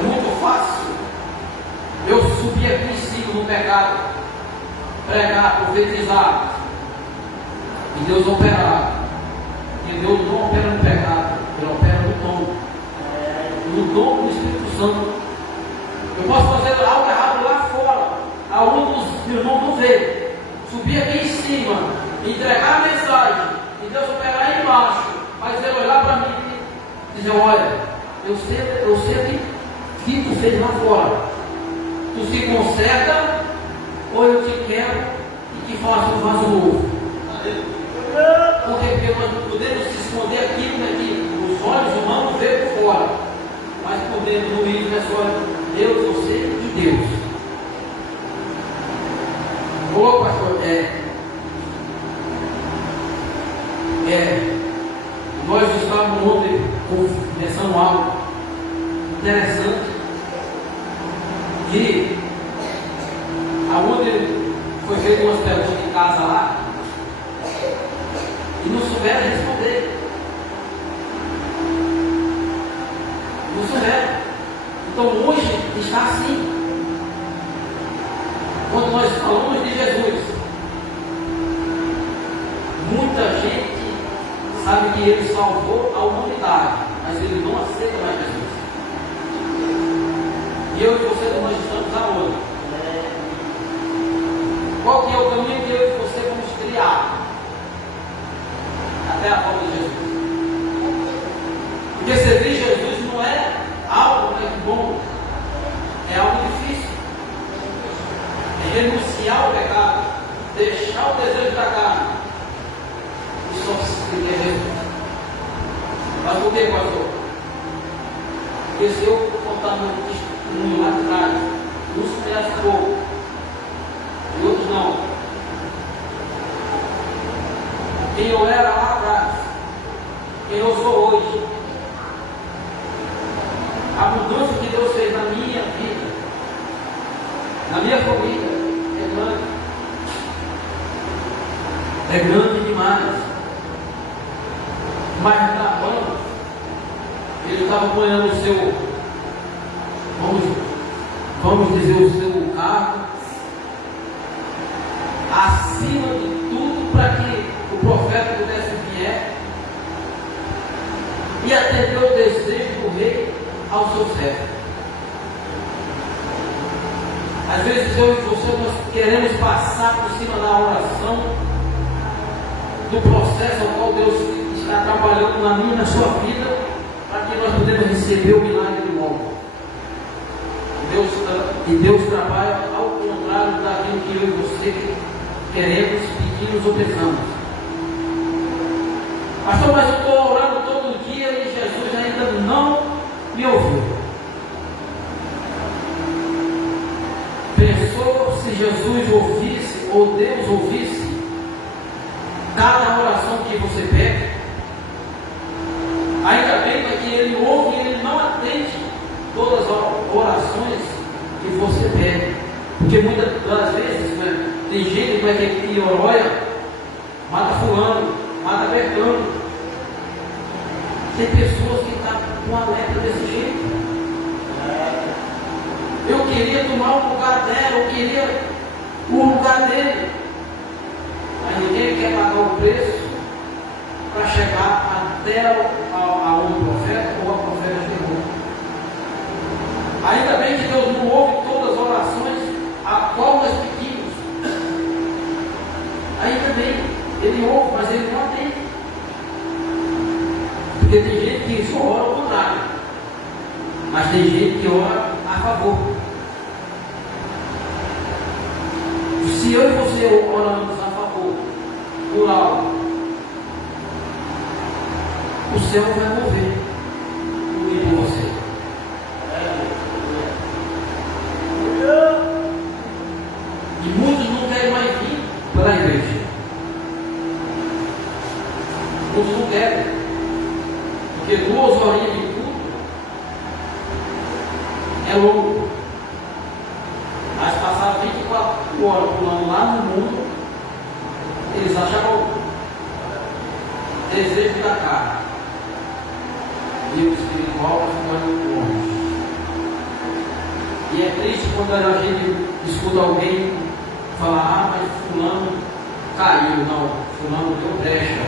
É muito fácil eu subir aqui em cima no pecado, pregar, profetizar, e Deus operar. E Deus não opera no pecado, Ele opera no dom do Espírito Santo. Eu posso fazer algo errado lá fora, aonde os irmãos não veem, subir aqui em cima, entregar a mensagem, e Deus operar aí embaixo, mas Ele olhar para mim e dizer: olha, eu sei que tu fez lá fora. Tu se conserta, ou eu te quero e te faço um vaso novo. Porque nós não podemos se esconder aquilo que os olhos humanos veem por fora, mas por dentro no íntimo é só Deus, você e Deus. Ô pastor, nós estávamos ontem começando algo interessante, que aonde foi feito umas perguntas em casa lá, e não souberam responder. Não souberam. Então hoje está assim. Quando nós falamos de Jesus, muita gente sabe que Ele salvou a humanidade, mas Ele não aceita mais Jesus. E eu e você, nós estamos aonde? Qual que é o caminho que eu e você vamos criar até a volta de Jesus? Porque servir Jesus não é algo muito bom, é algo difícil. É renunciar ao pecado, deixar o desejo da carne e só seguir Jesus. Mas por que, pastor? Porque se eu contar meu testemunho lá atrás, uns conhecem pouco e outros não. Quem eu era lá atrás, quem eu sou hoje, a mudança que Deus fez na minha vida, na minha família, é grande. É grande demais. Mas na banda, ele estava apoiando o seu, vamos dizer, o seu carro, acima de tudo, para que o profeta pudesse vier e atender o desejo do rei ao seu servo. Às vezes eu e você, nós queremos passar por cima da oração, do processo ao qual Deus está trabalhando na minha e na sua vida, para que nós podemos receber o milagre do novo. Deus trabalha ao contrário daquilo que eu e você queremos, pedimos ou pensamos. Pastor, mas eu estou orando todo dia e Jesus ainda não me ouviu. Pensou se Jesus ouvisse ou Deus ouvisse cada oração que você pede? Ainda bem que Ele ouve e Ele não atende todas as orações que você pede. Porque muitas das vezes, né, tem gente que oroia, mata fulano, mata Bertano. Tem pessoas que estão com a letra desse jeito. Eu queria tomar o lugar dela, eu queria o lugar dele. Mas ninguém quer pagar o preço para chegar até a um profeta ou a profeta chegou. Ainda bem que Deus não ouve todas as orações a qual nós pedimos. Ainda bem, Ele ouve, mas Ele não atende. Porque tem gente que só ora ao contrário, mas tem gente que ora a favor. Se eu e você oramos a favor por algo, o céu vai mover por mim e por você. é louco. Mas passar 24 horas pulando lá no mundo, eles acham bom. Desejo da carne. E o espiritual vai ficando longe. E é triste quando a gente escuta alguém falar, mas fulano caiu. Não, fulano deu brecha.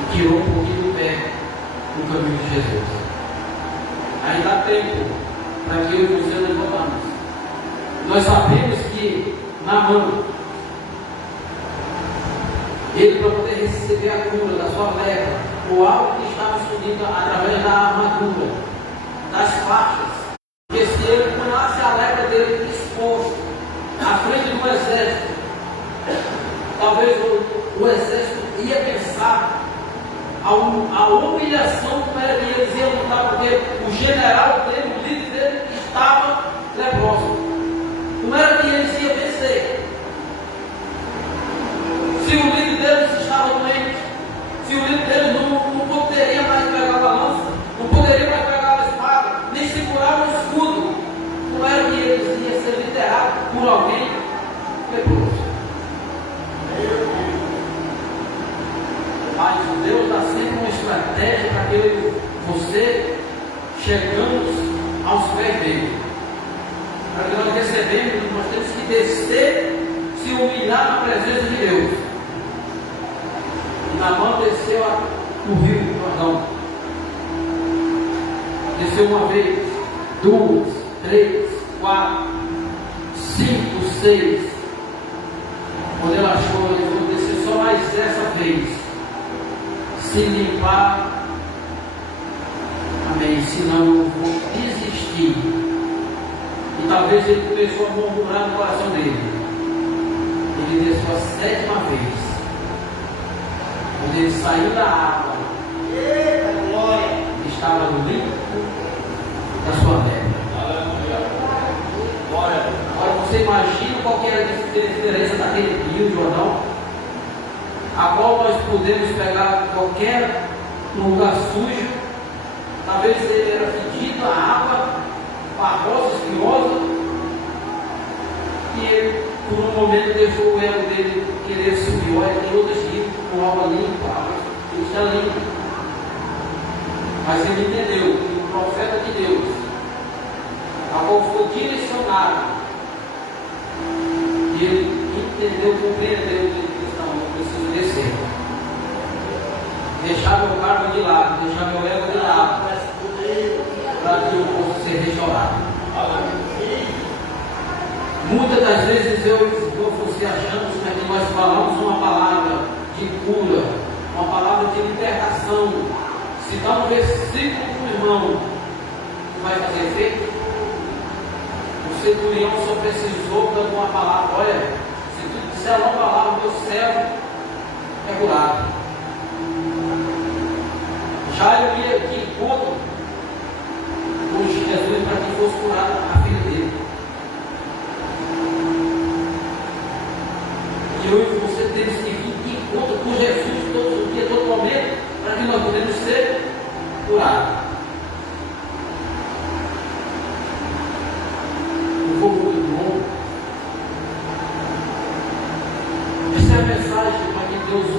E tirou um pouquinho do pé no caminho de Jesus. Aí dá tempo para que eu e você levantamos. Nós sabemos que na mão, ele, para poder receber a cura da sua lepra, o algo que estava escondido através da armadura, das faixas, porque se ele curasse a lepra dele exposto, à frente do exército, talvez o exército ia pensar a humilhação como era que eles iam lutar, porque o general dele, o líder dele, estava leproso. Como era que eles iam vencer? Se o líder deles estava doente, se o líder deles não poderia mais pegar a lança, não poderia mais pegar a espada, nem segurar o escudo, como era que eles iam ser liderados por alguém leproso? Mas Deus dá sempre uma estratégia para que você chegamos aos pés dele. Para que nós recebemos, nós temos que descer, se humilhar na presença de Deus. E Naamã desceu o rio Jordão. Desceu uma vez, 2, 3, 4, 5, 6. Quando ela achou, ele falou: descer só mais essa vez. Se limpar, amém, senão eu vou desistir. E talvez ele começou a murmurar no coração dele. Ele desceu a 7ª vez. Quando ele saiu da água, eita glória, ele estava limpo da sua lepra. Agora você imagina qual que era a diferença daquele rio Jordão, a qual nós podemos pegar qualquer lugar sujo, talvez ele era fedido, a água barrosa, espinhosa, e ele, por um momento, deixou o ego dele querer subir. Olha, tem outros rios com água limpa, ele está limpo. Mas ele entendeu que o profeta de Deus, a qual foi direcionado, e ele entendeu, compreendeu que preciso descer, deixar meu cargo de lado, deixar meu ego de lado, para que eu possa ser restaurado. Muitas das vezes eu e você achamos que nós falamos uma palavra de cura, uma palavra de libertação. Se dá um versículo para o irmão, vai fazer efeito. O centurião só precisou de uma palavra. Olha, se tu disser uma palavra, meu servo é curado. Já eu ia de encontro com Jesus para que fosse curado a filha dele. E eu e você temos que vir de encontro com Jesus todos os dias, todo momento, para que nós podemos ser curados. Não vou muito longo. Essa é a mensagem para que Deus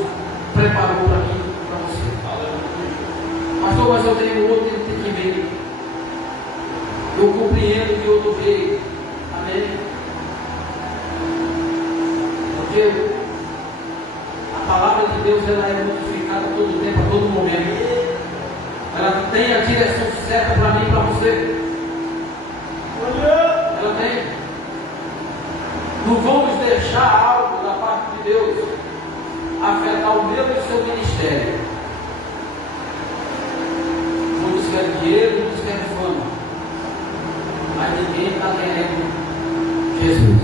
preparou para mim e para você. Pastor, mas eu tenho outro entendimento. Eu compreendo de outro jeito. Amém? Porque a palavra de Deus ela é modificada todo tempo, a todo momento. Ela tem a direção certa para mim e para você. Ela tem. Não vamos deixar algo da parte de Deus afetar o meu e o seu ministério. Muitos querem dinheiro, muitos querem fama, mas ninguém está querendo Jesus.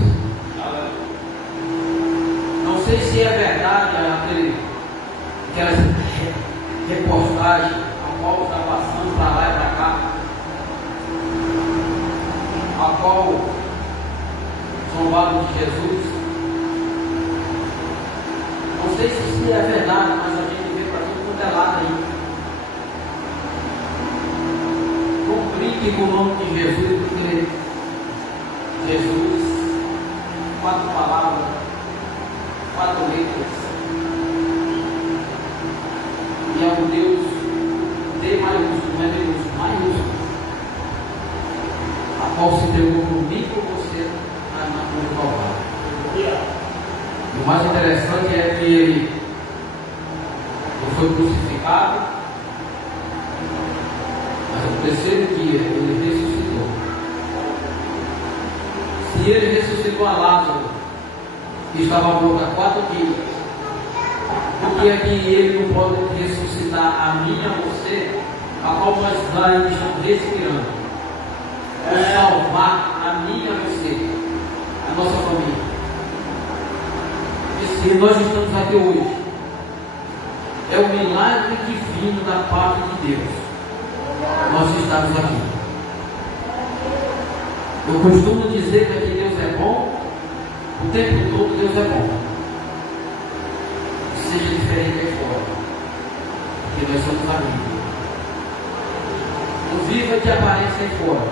Não sei se é verdade aquelas reportagens a qual está passando para lá e para cá, a qual zombaram de Jesus. Não sei se isso é verdade, mas a gente vê para tudo quanto é lado aí. Cumprir que com o nome de Jesus, porque Jesus, 4 palavras, 4 letras, e é um Deus D maiúsculo, não é minúsculo, maiúsculo, a qual se entregou por mim e por você na cruz do Calvário. O mais interessante é que ele foi crucificado, mas no terceiro dia ele ressuscitou. Se ele ressuscitou a Lázaro, que estava morto há 4 dias, por que é que ele não pode ressuscitar a mim e a você, a qual nós ainda estamos respirando? É salvar a mim e a você, a nossa família. E se nós estamos aqui hoje, é o milagre divino da parte de Deus. Nós estamos aqui. Eu costumo dizer que aqui Deus é bom, o tempo todo Deus é bom. Seja diferente aí fora, porque nós somos amigos. Não viva de aparência aí fora.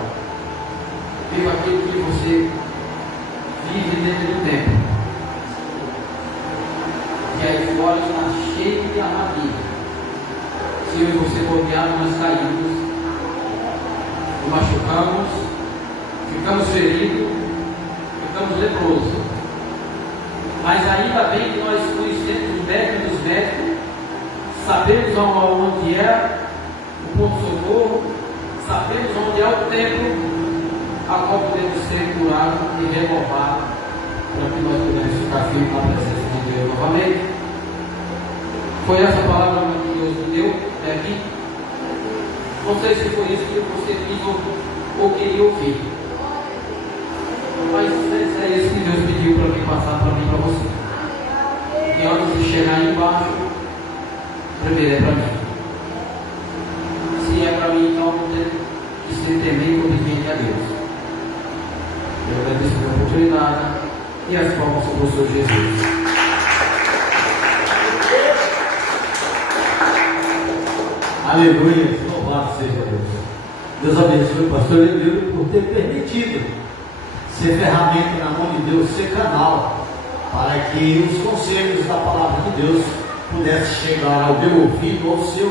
Viva aquilo que você vive dentro do tempo. Que aí fora está cheio de armadilha. Se eu e você bobear, nós caímos, nos machucamos, ficamos feridos, ficamos leprosos. Mas ainda bem que nós conhecemos o médico dos médicos, sabemos onde é o ponto-socorro, sabemos onde é o templo a qual podemos ser curados e renovados, para que nós podemos ficar firmes na presença de Deus novamente. Foi essa palavra que Deus me deu aqui. Não sei se foi isso que você quis ou queria ouvir, mas é isso que Deus pediu para mim passar para mim e para você. E antes de chegar aí embaixo, primeiro é para mim. Se é para mim, então eu tenho que ser temente e obediente a Deus. Eu agradeço pela oportunidade e as palmas para o Senhor Jesus. Aleluia, louvado seja Deus. Deus abençoe o pastor Emílio por ter permitido ser ferramenta na mão de Deus, ser canal, para que os conselhos da palavra de Deus pudessem chegar ao meu ouvido, ao seu,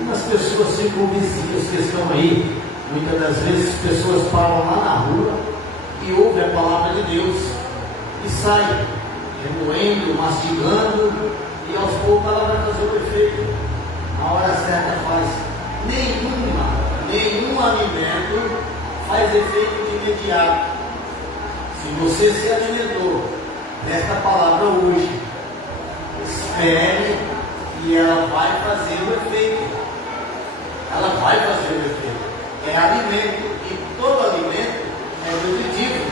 umas pessoas circunvizinhas que estão aí. Muitas das vezes pessoas param lá na rua e ouvem a palavra de Deus e saem remoendo, mastigando, e aos poucos ela vai fazer o efeito. Na hora certa faz. Nenhum alimento faz efeito de imediato. Se você se alimentou desta palavra hoje, espere e ela vai fazer o efeito. Ela vai fazer o efeito. É alimento, e todo alimento é nutritivo.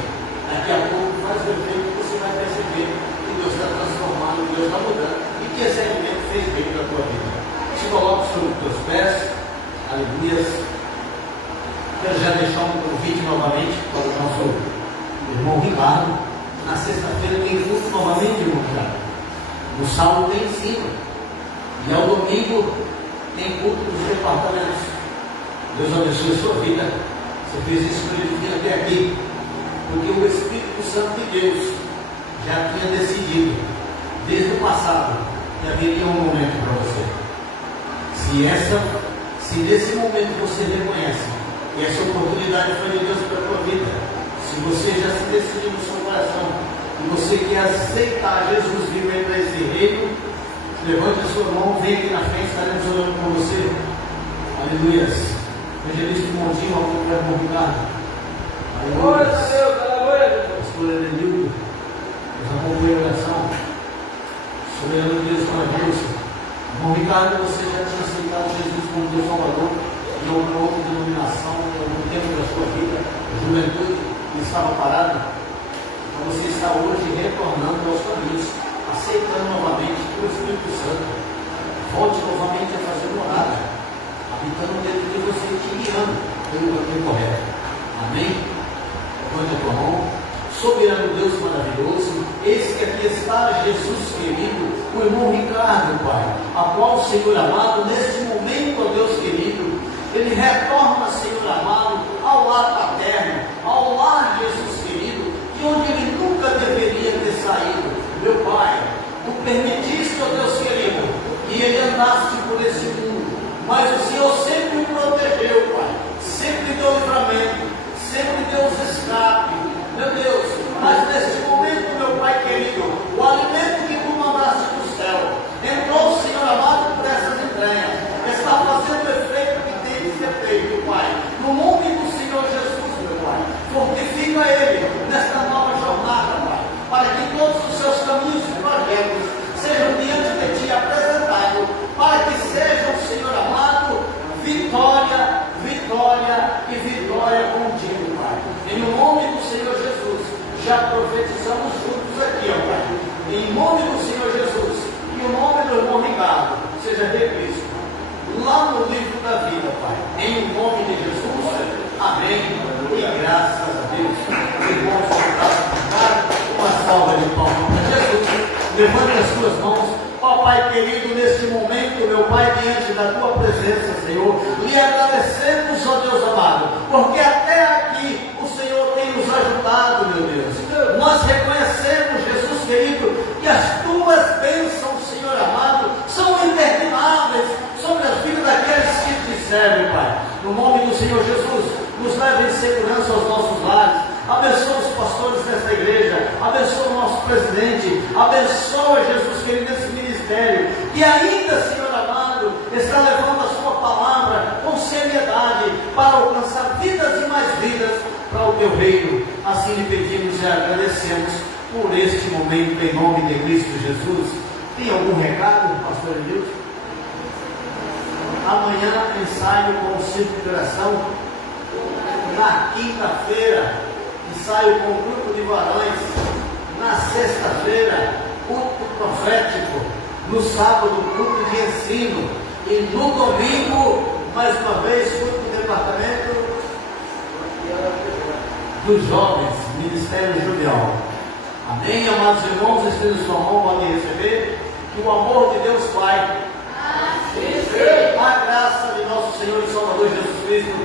Daqui a pouco faz o efeito, você vai perceber que Deus está transformando, Deus está mudando, e que esse alimento fez bem para a tua vida. Se coloque sobre os teus pés, aleluias. Quero já deixar um convite novamente para o nosso irmão Ricardo. Na sexta-feira tem culto novamente, irmão Ricardo. No sábado tem ensino. E ao domingo tem culto dos departamentos. Deus abençoe a sua vida. Você fez isso para ele vir até aqui, porque o Espírito Santo de Deus já tinha decidido, desde o passado, que haveria um momento para você. Se nesse momento você reconhece que essa oportunidade foi de Deus para a tua vida, se você já se decidiu no seu coração e você quer aceitar Jesus vir para esse reino, levante a sua mão, vem aqui na frente, estaremos orando com você. Aleluias. Evangelista Montinho, ao irmão Ricardo. Glória a Deus, aleluia. Pastor Edenildo, nos acompanha a oração. Soberano Deus maravilhoso. Irmão Ricardo, você já tinha aceitado Jesus como teu Salvador em alguma outra denominação, em algum tempo da sua vida, juventude, que estava parado. Então você está hoje retornando aos caminhos, aceitando novamente o Espírito Santo. Volte novamente a fazer morada, habitando dentro de você, te guiando pelo caminho correto. Amém? Levante a tua mão. Soberano Deus maravilhoso, eis que aqui está Jesus querido, o irmão Ricardo, Pai, a qual, Senhor amado, neste momento, ó Deus querido, ele retorna, Senhor amado, mas o Senhor sempre me protegeu, Pai. Sempre deu livramento, sempre deu os escapes. Meu Deus, mas nesse momento, meu Pai querido, o alimento que tu mandaste do céu entrou, Senhor amado, por essas entranhas. Está fazendo o efeito que tem que ser feito, Pai. No nome do Senhor Jesus, meu Pai. Fortifica ele nesta nova jornada, Pai, para que todos os seus caminhos e projetos sejam diante de Ti apresentados, para que sejam, Senhor amado, vitória, vitória e vitória contigo, Pai. Em nome do Senhor Jesus, já profetizamos juntos aqui, ó Pai. Em nome do Senhor Jesus, e o nome do irmão Ricardo seja revisto lá no livro da vida, Pai. Em nome de Jesus, amém. E graças a Deus. Irmãos, uma salva de palmas para Jesus. Levante as suas mãos. Ó Pai querido, neste momento, meu Pai, diante da Tua presença, Senhor, lhe agradecemos, ó Deus amado, porque até aqui o Senhor tem nos ajudado, meu Deus. Nós reconhecemos, Jesus querido, que as Tuas bênçãos, Senhor amado, são intermináveis sobre as vidas daqueles que Te servem, Pai. No nome do Senhor Jesus, nos leve em segurança aos nossos lares. Abençoa os pastores desta igreja, abençoa o nosso presidente, abençoa, Jesus querido, esse ministério, que ainda, Senhor amado, está levando a sua palavra com seriedade para alcançar vidas e mais vidas para o Teu reino. Assim lhe pedimos e agradecemos por este momento, em nome de Cristo Jesus. Tem algum recado, pastor Edilson? Amanhã, ensaio com o círculo de oração. Na quinta-feira, ensaio com o grupo de varões. Na sexta-feira, culto profético. No sábado, culto de ensino. E no domingo, mais uma vez, culto do departamento dos jovens, Ministério Julião. Amém, amados irmãos, estende sua mão, podem receber. Que o amor de Deus Pai, a graça de nosso Senhor e Salvador Jesus Cristo,